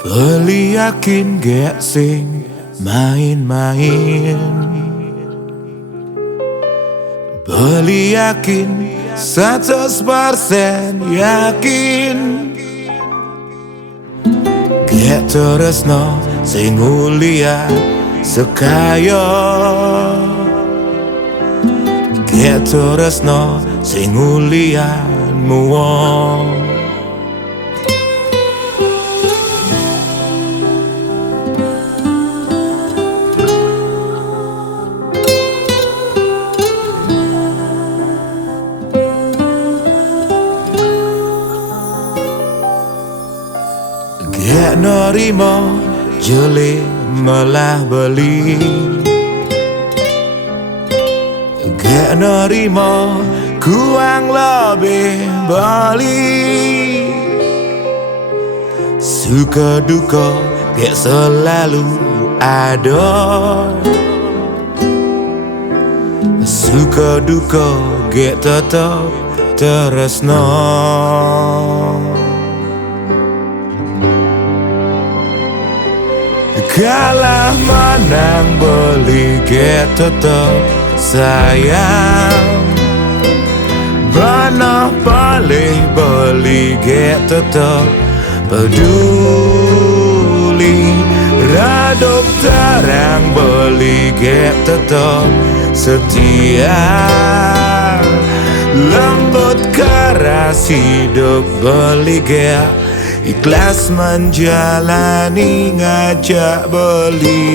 Beli yakin gak sing main-main. Beli yakin 100% yakin. Gak terusno sing ulia sekaya. Gak terusno sing ulianmu wong. Gak nerimo jeli malah beli. Gak nerimo kuang lebih beli. Suka duka gak selalu ada. Suka duka gak tetap terusno. Kalah menang beli gak tetap sayang. Benar boleh beli gak tetap peduli. Redup terang beli gak tetap setia. Lembut keras hidup beli gak ikhlas menjalani ngajak beli.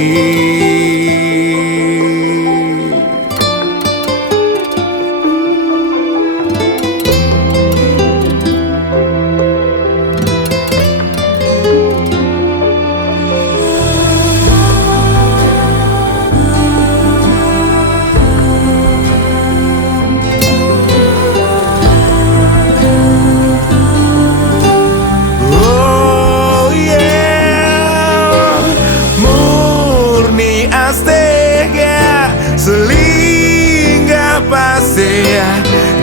Selingkah pasti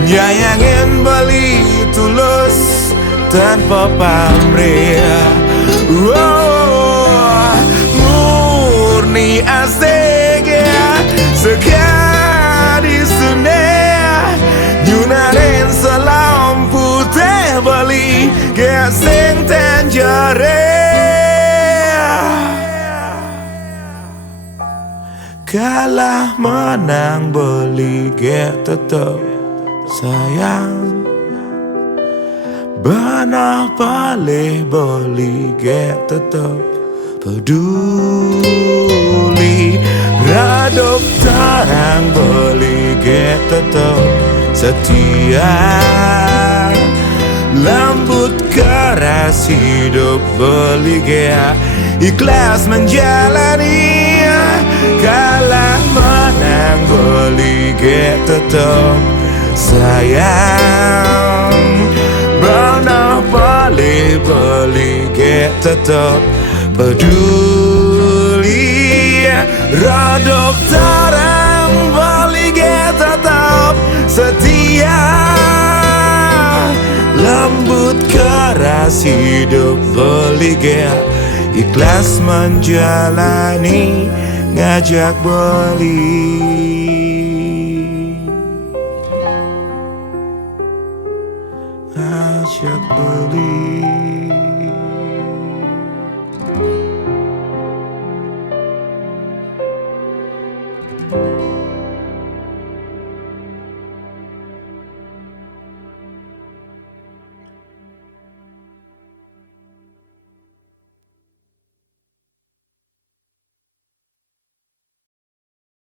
nyayangin beli tulus tanpa pamrih. Murni asik ya sekali sunnah. Nyunarin salam putih beli gak sing tanjare. Kalah menang beli gak tetap sayang. Benar boleh beli gak tetap peduli. Redup terang beli gak tetap setia. Lembut keras hidup beli gak ikhlas menjalani. Kalah menang beli gak tetap sayang. Benar boleh beli gak tetap peduli. Redup terang beli gak tetap setia. Lembut keras hidup beli gak ikhlas menjalani ngajak beli.